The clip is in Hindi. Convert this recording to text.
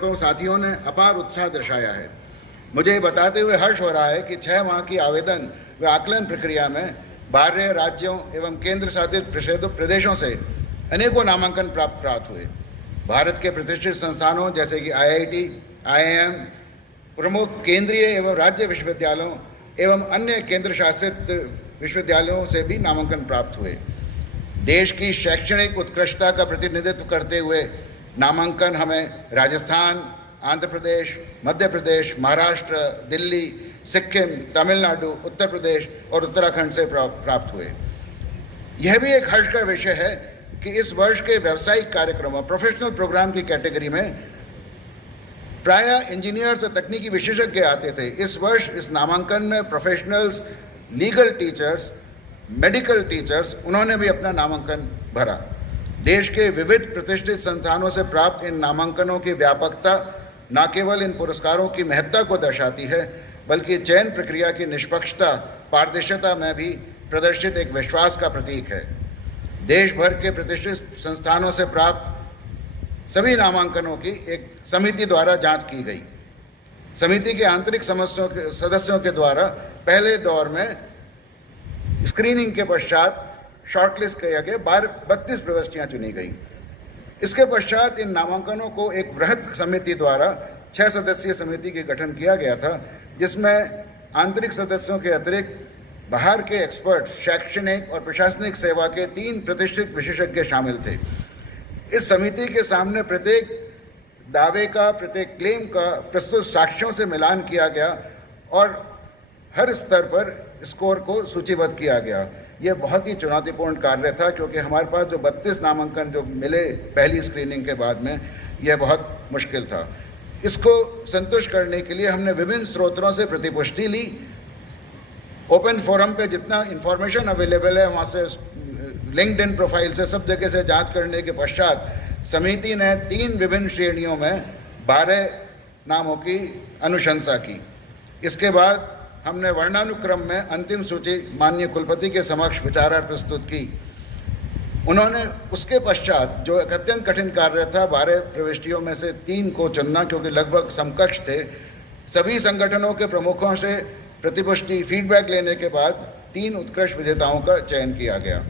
को साथियों ने अपार उत्साह दर्शाया है। मुझे बताते हुए हर्ष हो रहा है कि 6 माह की आवेदन व आकलन प्रक्रिया में बाहरी राज्यों एवं केंद्र शासित प्रदेशों से अनेकों नामांकन प्राप्त हुए। भारत के प्रतिष्ठित संस्थानों जैसे कि IIT, IIM, प्रमुख केंद्रीय एवं राज्य विश्वविद्यालयों एवं अन्य केंद्र शासित विश्वविद्यालयों से भी नामांकन प्राप्त हुए। देश की शैक्षणिक उत्कृष्टता का प्रतिनिधित्व करते हुए नामांकन हमें राजस्थान, आंध्र प्रदेश, मध्य प्रदेश, महाराष्ट्र, दिल्ली, सिक्किम, तमिलनाडु, उत्तर प्रदेश और उत्तराखंड से प्राप्त हुए। यह भी एक हर्ष का विषय है कि इस वर्ष के व्यावसायिक कार्यक्रमों प्रोफेशनल प्रोग्राम की कैटेगरी में प्रायः इंजीनियर्स और तकनीकी विशेषज्ञ आते थे। इस वर्ष इस नामांकन में professionals, legal teachers, medical teachers, उन्होंने भी अपना नामांकन भरा। देश के विविध प्रतिष्ठित संस्थानों से प्राप्त इन नामांकनों की व्यापकता न केवल इन पुरस्कारों की महत्ता को दर्शाती है, बल्कि चयन प्रक्रिया की निष्पक्षता, पारदर्शिता में भी प्रदर्शित एक विश्वास का प्रतीक है। देश भर के प्रतिष्ठित संस्थानों से प्राप्त सभी नामांकनों की एक समिति द्वारा जांच की गई। समिति के आंतरिक सदस्यों के द्वारा पहले दौर में स्क्रीनिंग के पश्चात शॉर्टलिस्ट किया गया 32 प्रविष्टियां चुनी गई। इसके पश्चात इन नामांकनों को एक बृहद समिति द्वारा 6 सदस्यीय समिति के गठन किया गया था, जिसमें आंतरिक सदस्यों के अतिरिक्त बाहर के एक्सपर्ट, शैक्षणिक और प्रशासनिक सेवा के 3 प्रतिष्ठित विशेषज्ञ शामिल थे। इस समिति के सामने प्रत्येक दावे का, प्रत्येक क्लेम का प्रस्तुत साक्ष्यों से मिलान किया गया और हर स्तर पर स्कोर को सूचीबद्ध किया गया। यह बहुत ही चुनौतीपूर्ण कार्य था, क्योंकि हमारे पास जो 32 नामांकन जो मिले पहली स्क्रीनिंग के बाद में, यह बहुत मुश्किल था। इसको संतुष्ट करने के लिए हमने विभिन्न स्रोतों से प्रतिपुष्टि ली। ओपन फोरम पे जितना इंफॉर्मेशन अवेलेबल है, वहाँ से लिंक्डइन प्रोफाइल से, सब जगह से जांच करने के पश्चात समिति ने 3 विभिन्न श्रेणियों में 12 नामों की अनुशंसा की। इसके बाद हमने वर्णानुक्रम में अंतिम सूची माननीय कुलपति के समक्ष विचारार्थ प्रस्तुत की। उन्होंने उसके पश्चात जो एक अत्यंत कठिन कार्य था, 12 प्रविष्टियों में से 3 को चुनना, क्योंकि लगभग समकक्ष थे, सभी संगठनों के प्रमुखों से प्रतिपुष्टि फीडबैक लेने के बाद 3 उत्कृष्ट विजेताओं का चयन किया गया।